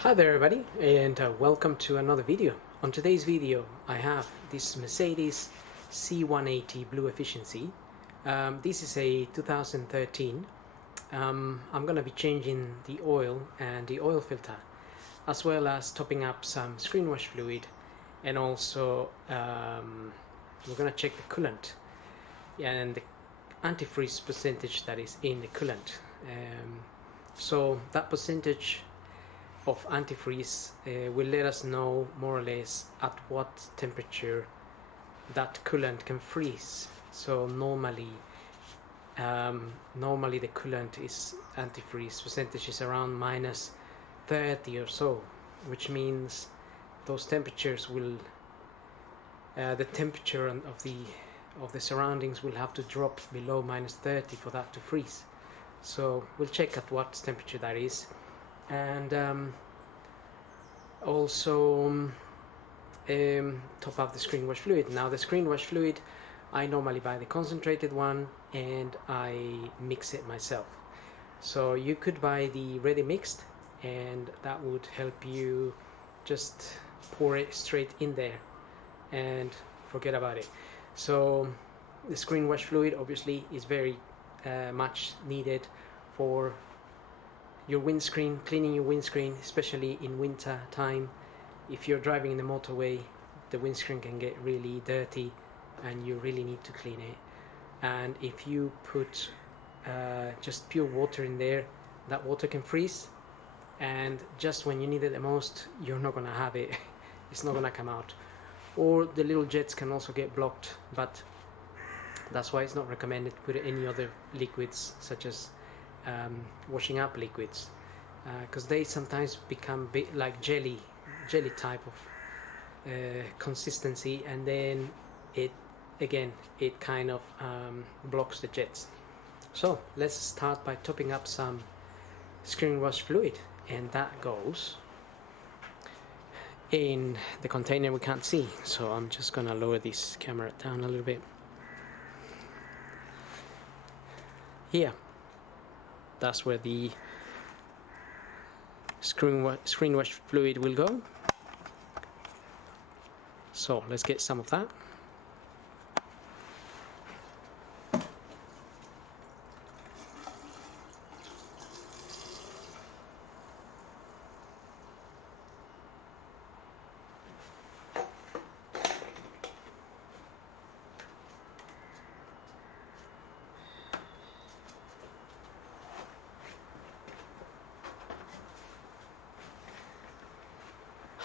Hi there everybody, and welcome to another video. On today's video I have this Mercedes C180 Blue Efficiency. This is a 2013. I'm going to be changing the oil and the oil filter, as well as topping up some screen wash fluid, and also we're going to check the coolant and the antifreeze percentage that is in the coolant. So that percentage of antifreeze will let us know more or less at what temperature that coolant can freeze. So normally the coolant is antifreeze percentage is around minus 30 or so, which means those temperatures will the temperature of the surroundings will have to drop below minus 30 for that to freeze. So we'll check at what temperature that is, and also top up the screen wash fluid. Now the screen wash fluid, I normally buy the concentrated one and I mix it myself. So you could buy the ready mixed, and that would help you just pour it straight in there and forget about it. So the screen wash fluid obviously is very much needed for your windscreen, cleaning your windscreen, especially in winter time. If you're driving in the motorway, the windscreen can get really dirty and you really need to clean it. And if you put just pure water in there, that water can freeze, and just when you need it the most, you're not gonna have it. It's not gonna come out. Or the little jets can also get blocked, but that's why it's not recommended to put any other liquids, such as washing up liquids, because they sometimes become a bit like jelly type of consistency, and then it kind of blocks the jets. So let's start by topping up some screen wash fluid, and that goes in the container we can't see, so I'm just gonna lower this camera down a little bit. Here, that's where the screen wash fluid will go. So let's get some of that.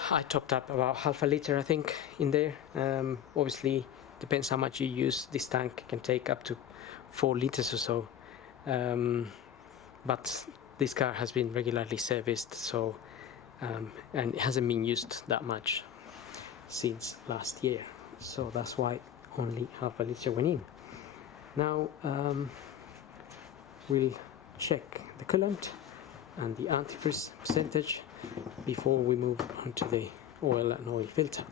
I topped up about half a liter, I think, in there. Obviously, depends how much you use. This tank can take up to 4 liters or so. But this car has been regularly serviced, so and it hasn't been used that much since last year. So that's why only half a liter went in. Now we'll check the coolant and the antifreeze percentage before we move on to the oil and oil filter.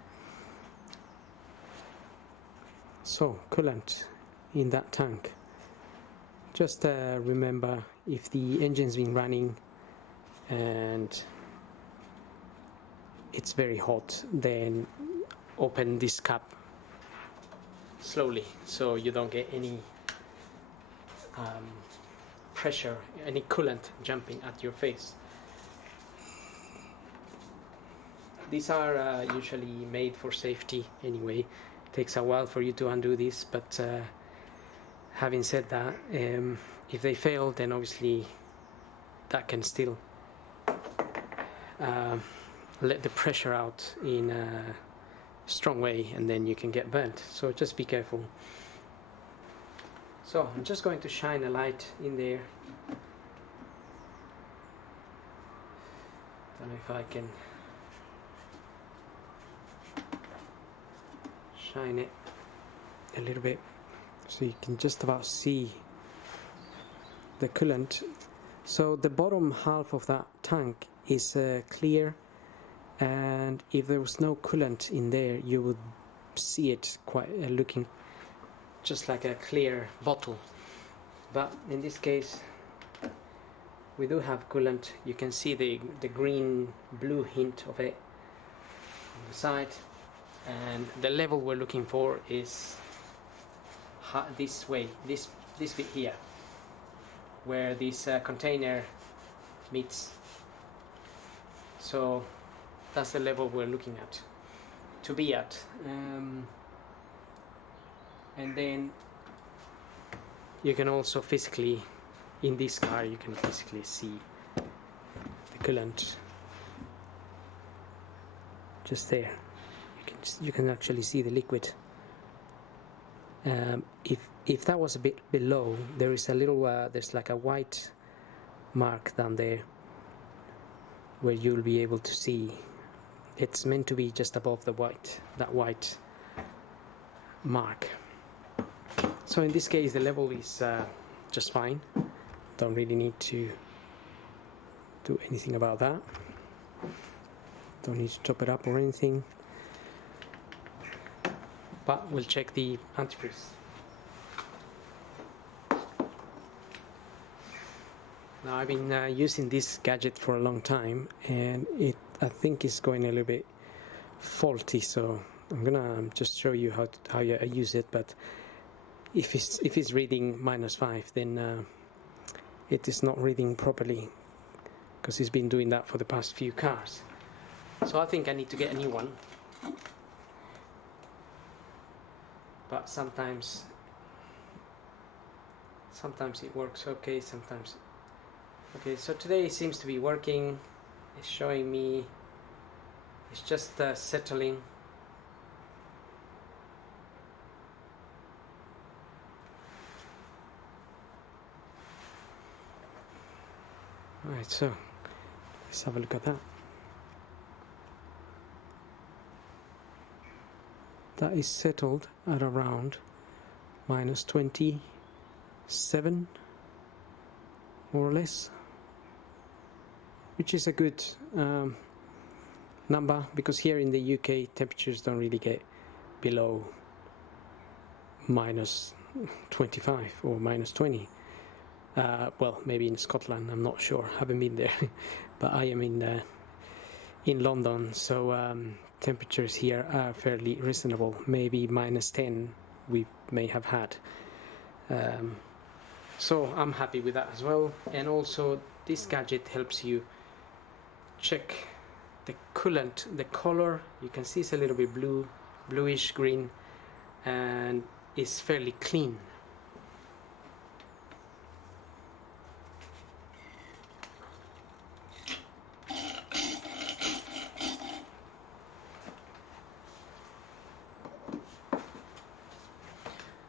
So coolant in that tank, just remember, if the engine's been running and it's very hot, then open this cap slowly so you don't get any pressure, any coolant jumping at your face. These are usually made for safety anyway. It takes a while for you to undo this, but having said that, if they fail, then obviously that can still let the pressure out in a strong way, and then you can get burnt. So just be careful. So I'm just going to shine a light in there. Don't know if I can shine it a little bit so you can just about see the coolant. So the bottom half of that tank is clear, and if there was no coolant in there, you would see it quite looking just like a clear bottle. But in this case, we do have coolant. You can see the green blue hint of it on the side, and the level we're looking for is this way, this bit here, where this container meets. So that's the level we're looking at to be at, and then you can also physically, in this car, you can physically see the coolant just there. You can actually see the liquid. If that was a bit below, there is a little there's like a white mark down there where you'll be able to see. It's meant to be just above that white mark. So in this case the level is just fine. Don't really need to do anything about that. Don't need to top it up or anything. But we'll check the antifreeze. Now I've been using this gadget for a long time, and I think it's going a little bit faulty, so I'm gonna just show you how I use it. But if it's reading -5, then it is not reading properly, because it's been doing that for the past few cars. So I think I need to get a new one. But sometimes it works okay, sometimes. Okay, so today it seems to be working. It's showing me, it's just settling. Alright, so let's have a look at that. That is settled at around -27, more or less, which is a good number, because here in the UK temperatures don't really get below -25 or -20. Well, maybe in Scotland, I'm not sure, haven't been there. But I am in London, so temperatures here are fairly reasonable. Maybe -10 we may have had. So I'm happy with that as well. And also this gadget helps you check the coolant, the color. You can see it's a little bit bluish green, and it's fairly clean.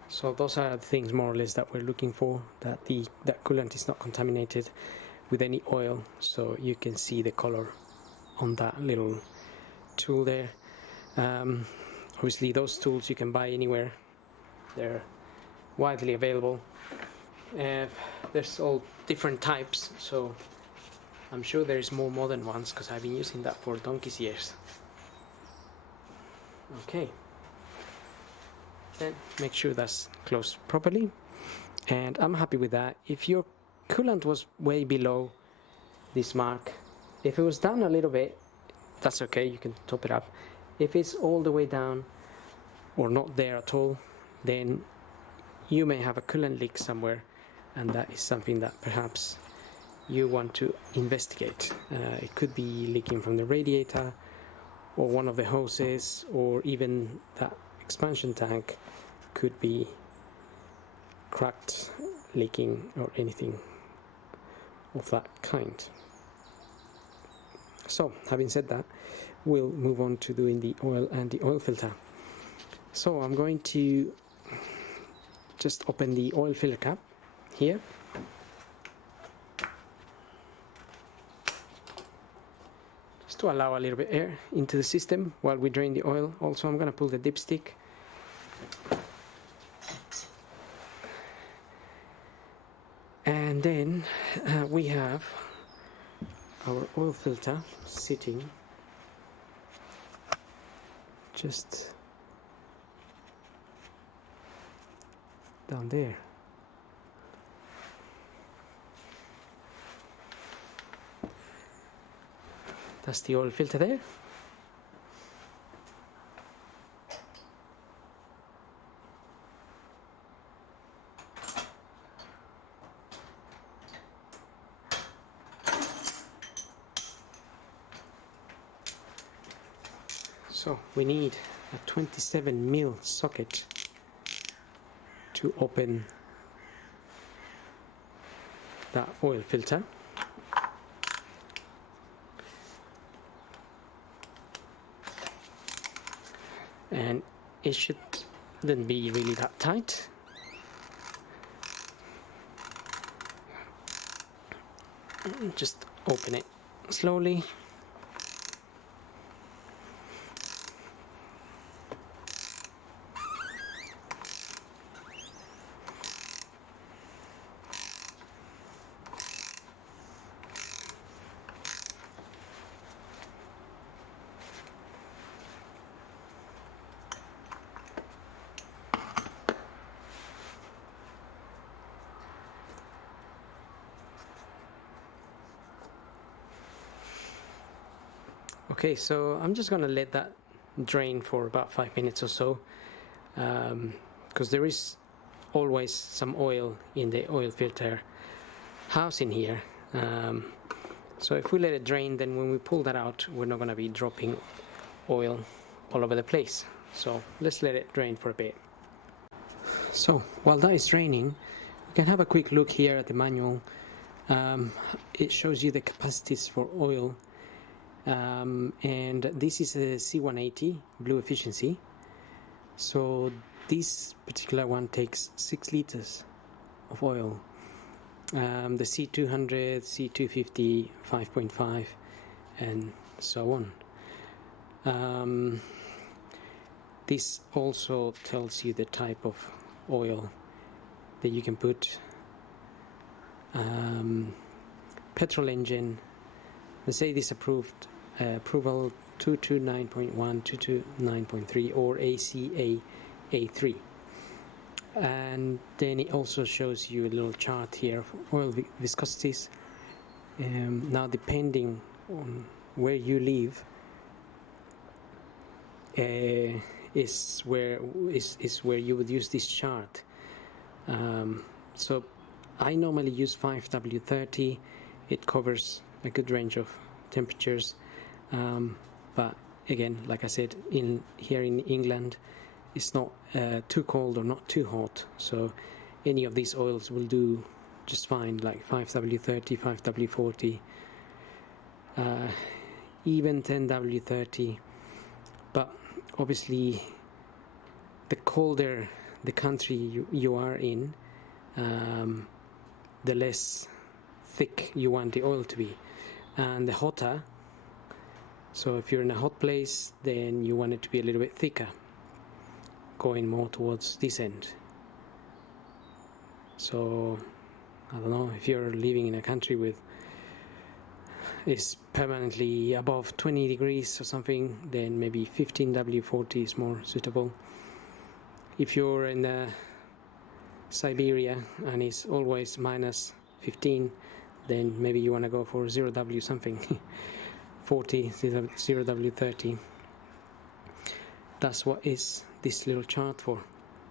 So those are the things more or less that we're looking for, that coolant is not contaminated with any oil, so you can see the color on that little tool there. Obviously those tools you can buy anywhere, they're widely available. There's all different types, so I'm sure there's more modern ones, because I've been using that for donkey's years. Okay. Then make sure that's closed properly, and I'm happy with that. If your coolant was way below this mark, if it was down a little bit, that's okay, you can top it up. If it's all the way down or not there at all, then you may have a coolant leak somewhere, and that is something that perhaps you want to investigate. It could be leaking from the radiator or one of the hoses, or even that expansion tank could be cracked, leaking, or anything of that kind. So, having said that, we'll move on to doing the oil and the oil filter. So I'm going to just open the oil filter cap here. Just to allow a little bit air into the system while we drain the oil. Also, I'm going to pull the dipstick. And then we have our oil filter sitting just down there. That's the oil filter there. So we need a 27mm socket to open that oil filter. And it shouldn't be really that tight. Just open it slowly. Okay, so I'm just gonna let that drain for about 5 minutes or so, because there is always some oil in the oil filter housing here. So if we let it drain, then when we pull that out, we're not gonna be dropping oil all over the place. So let's let it drain for a bit. So while that is draining, we can have a quick look here at the manual. It shows you the capacities for oil. And this is a C180 blue efficiency, so this particular one takes 6 liters of oil. The C200, C250, 5.5 and so on. This also tells you the type of oil that you can put. Petrol engine, let's say this approval 229.1, 229.3 or ACA A3. And then it also shows you a little chart here of oil viscosities. Now depending on where you live is where you would use this chart. So I normally use 5W30. It covers a good range of temperatures, but again, like I said, here in England it's not too cold or not too hot, so any of these oils will do just fine, like 5W30, 5W40, even 10W30. But obviously the colder the country you are in, the less thick you want the oil to be, and the hotter. So if you're in a hot place, then you want it to be a little bit thicker, going more towards this end. So I don't know, if you're living in a country with is permanently above 20 degrees or something, then maybe 15W40 is more suitable. If you're in Siberia and it's always minus 15, then maybe you want to go for 0W something. 40, 0W30. That's what is this little chart for,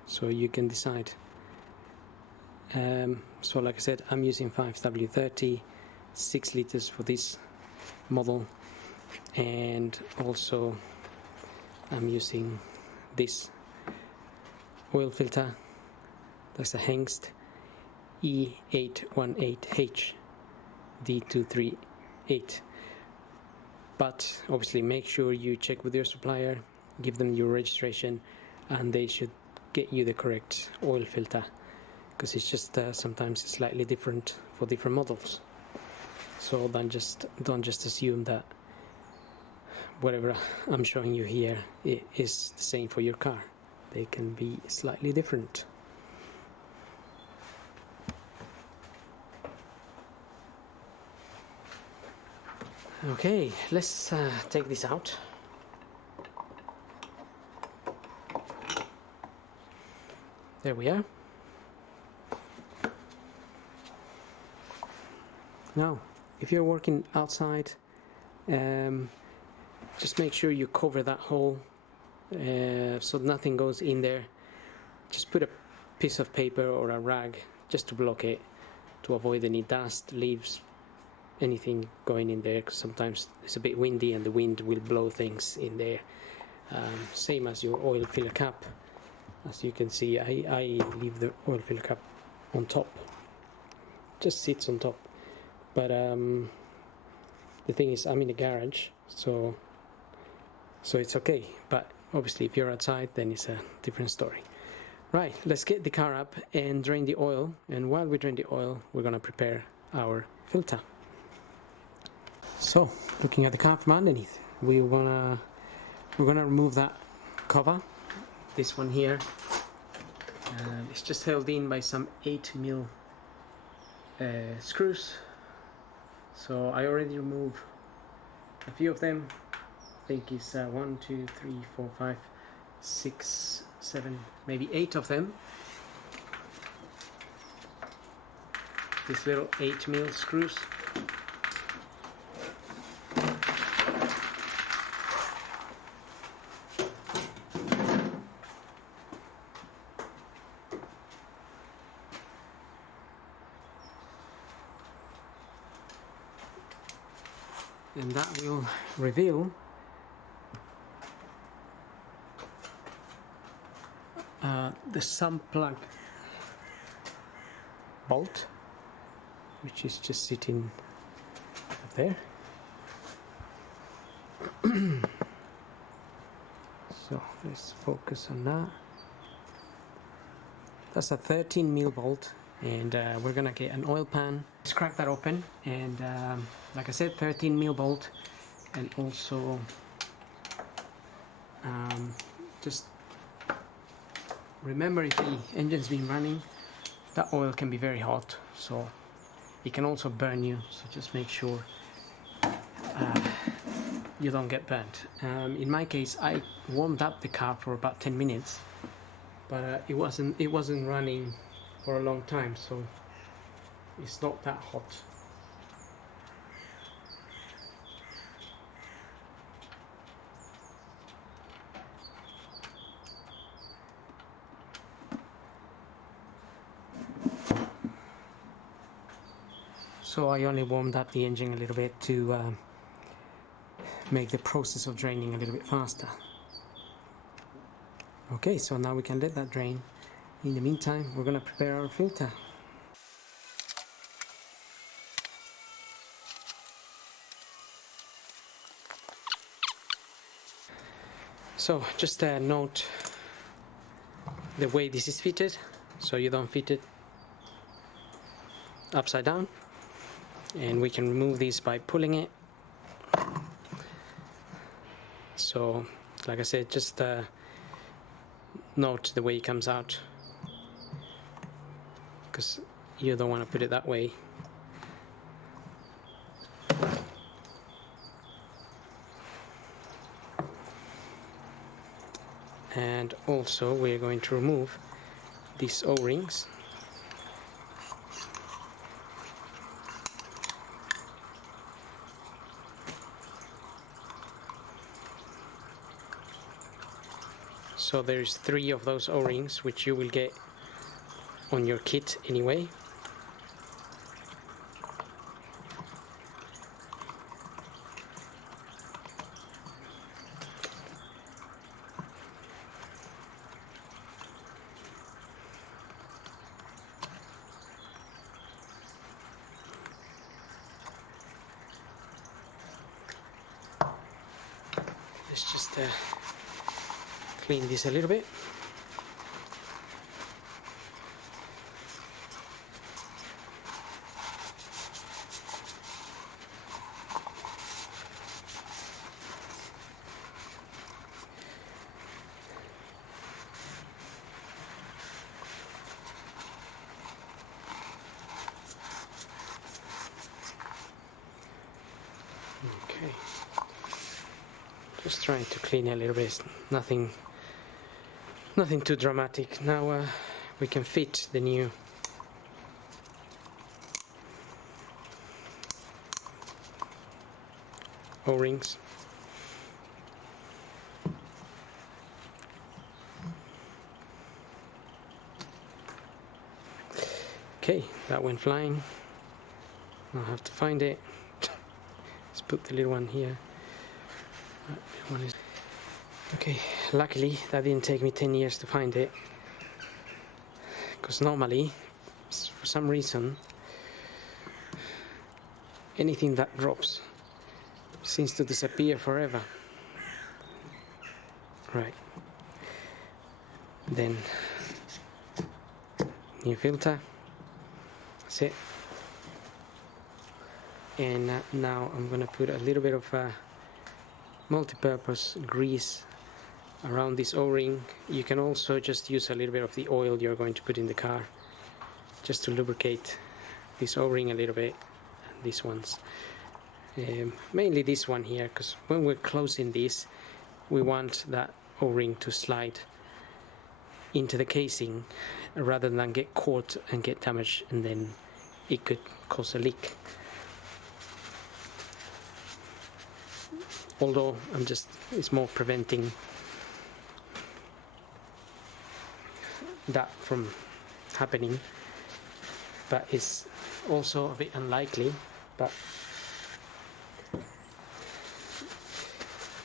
so you can decide. So like I said, I'm using 5W30, 6 liters for this model, and also I'm using this oil filter. That's a Hengst E818H D238. But obviously make sure you check with your supplier, give them your registration, and they should get you the correct oil filter, because it's just sometimes slightly different for different models. So don't just assume that whatever I'm showing you here is the same for your car. They can be slightly different. Okay, let's take this out. There we are. Now, if you're working outside Just make sure you cover that hole so nothing goes in there. Just put a piece of paper or a rag just to block it, to avoid any dust, leaves, anything going in there, because sometimes it's a bit windy and the wind will blow things in there. Same as your oil filler cap. As you can see, I leave the oil filler cap on top, just sits on top. But the thing is, I'm in the garage, so it's okay. But obviously if you're outside, then it's a different story. Right, let's get the car up and drain the oil, and while we drain the oil, we're gonna prepare our filter. So, looking at the car from underneath, we're gonna remove that cover, this one here. It's just held in by some 8mm screws. So I already removed a few of them. I think it's 1, 2, 3, 4, 5, 6, 7, maybe 8 of them. These little 8mm screws. And that will reveal the sump plug bolt, which is just sitting up there. So let's focus on that. That's a 13mm bolt, and we're gonna get an oil pan. Let's crack that open, and like I said, 13mm bolt, and also just remember, if the engine's been running, that oil can be very hot, so it can also burn you, so just make sure you don't get burnt. In my case, I warmed up the car for about 10 minutes, but it wasn't running for a long time, so it's not that hot. So I only warmed up the engine a little bit to make the process of draining a little bit faster. Okay, so now we can let that drain. In the meantime, we're going to prepare our filter. So just note the way this is fitted, so you don't fit it upside down, and we can remove this by pulling it. So like I said, just note the way it comes out, because you don't want to put it that way. And also we're going to remove these O-rings. So there's 3 of those O-rings, which you will get on your kit anyway. Let's just clean this a little bit. Okay, just trying to clean a little bit, nothing too dramatic. Now we can fit the new O-rings. Okay, that went flying. I'll have to find it. Let's put the little one here. Okay, luckily that didn't take me 10 years to find it, because normally, for some reason, anything that drops seems to disappear forever. Right, then new filter, that's it. And now I'm gonna put a little bit of multi-purpose grease around this O-ring. You can also just use a little bit of the oil you're going to put in the car, just to lubricate this O-ring a little bit, these ones. Mainly this one here, because when we're closing this, we want that O-ring to slide into the casing rather than get caught and get damaged, and then it could cause a leak. Although it's more preventing that from happening, but it's also a bit unlikely. But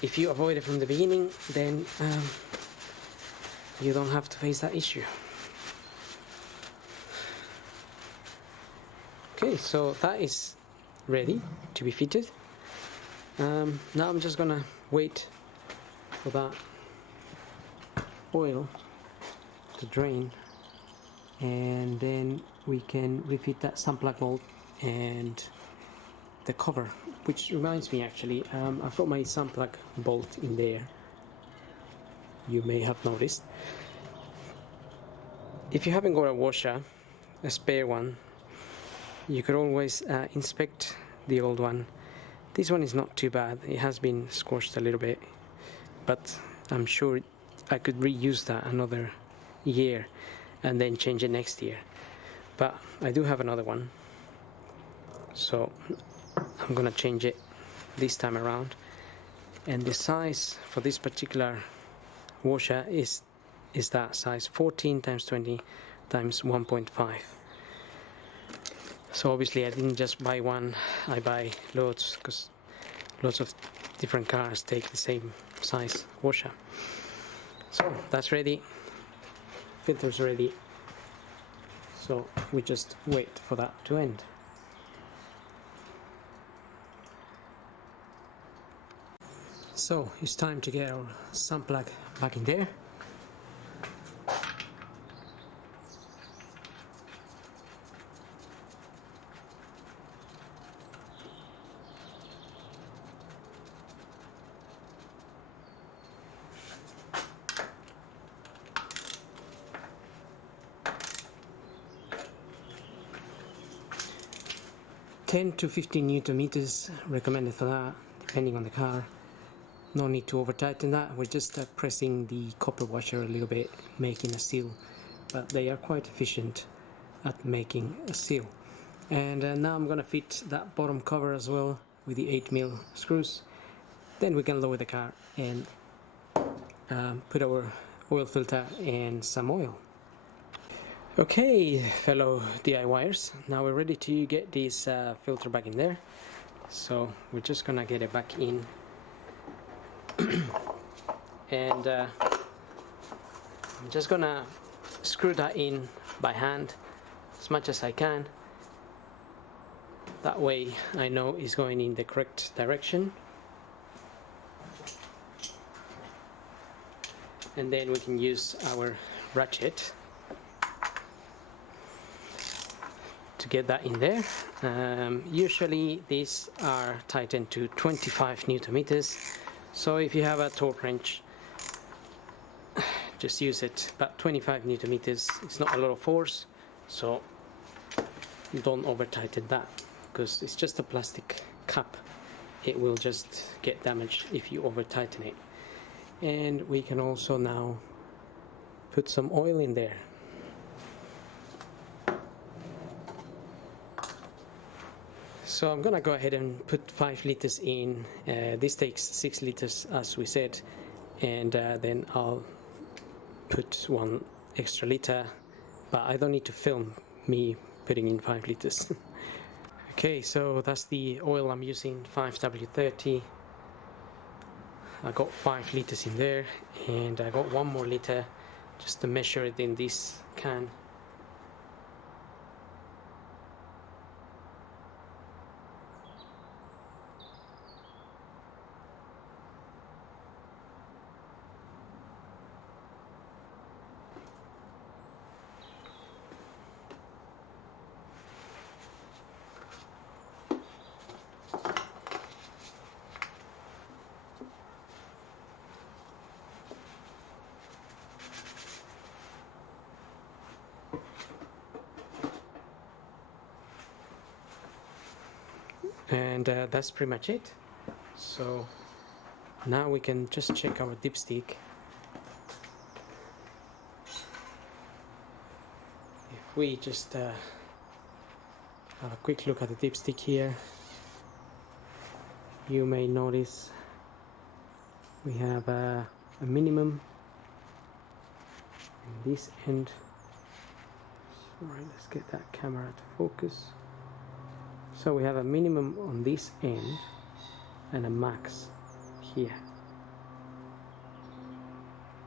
if you avoid it from the beginning, then you don't have to face that issue. Okay, so that is ready to be fitted. Now I'm just gonna wait for that oil to drain, and then we can refit that sun plug bolt and the cover. Which reminds me, actually, I've got my sun plug bolt in there, you may have noticed. If you haven't got a washer, a spare one, you could always inspect the old one. This one is not too bad. It has been scorched a little bit, but I'm sure I could reuse that another year and then change it next year. But I do have another one, so I'm gonna change it this time around. And the size for this particular washer is that size, 14 times 20 times 1.5. So obviously I didn't just buy one, I buy loads, because lots of different cars take the same size washer. So that's ready, filter's ready, so we just wait for that to end. So it's time to get our sun plug back in there. (10 to 15 Newton meters recommended for that, depending on the car. No need to over tighten that. We're just pressing the copper washer a little bit, making a seal, but they are quite efficient at making a seal. And now I'm gonna fit that bottom cover as well with the 8mm screws. Then we can lower the car and put our oil filter and some oil. Okay, fellow DIYers, now we're ready to get this filter back in there. So we're just gonna get it back in. And I'm just gonna screw that in by hand as much as I can. That way I know it's going in the correct direction. And then we can use our ratchet to get that in there. Usually these are tightened to 25 Newton meters. So if you have a torque wrench, just use it. But 25 Newton meters is not a lot of force, so you don't over tighten that, because it's just a plastic cap. It will just get damaged if you over tighten it. And we can also now put some oil in there. So I'm gonna go ahead and put 5 liters in. This takes 6 liters as we said, and then I'll put 1 extra liter, but I don't need to film me putting in 5 liters. Okay, so that's the oil I'm using, 5W30. I got 5 liters in there, and I got 1 more liter just to measure it in this can. And that's pretty much it. So now we can just check our dipstick. If we just have a quick look at the dipstick here, you may notice we have a minimum in this end. Alright, let's get that camera to focus. So we have a minimum on this end and a max here.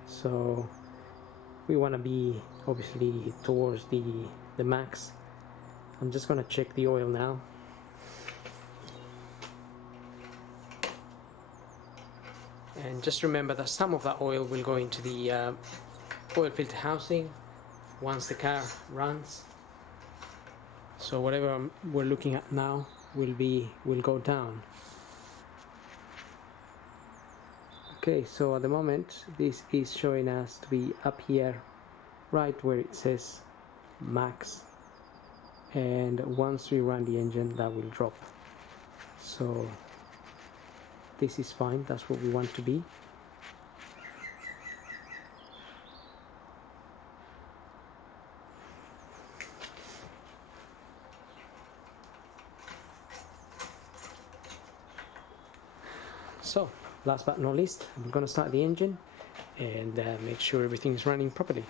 So we want to be obviously towards the max. I'm just going to check the oil now. And just remember that some of that oil will go into the oil filter housing once the car runs. So whatever we're looking at now will go down. Okay, so at the moment this is showing us to be up here, right where it says max, and once we run the engine that will drop. So this is fine, that's what we want to be. So, last but not least, I'm going to start the engine and make sure everything is running properly.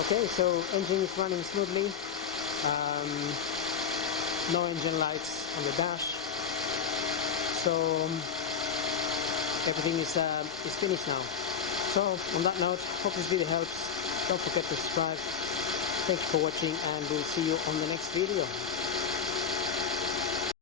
Okay, so engine is running smoothly, no engine lights on the dash, so everything is finished now. So on that note, hope this video helps. Don't forget to subscribe. Thanks for watching, and we'll see you on the next video.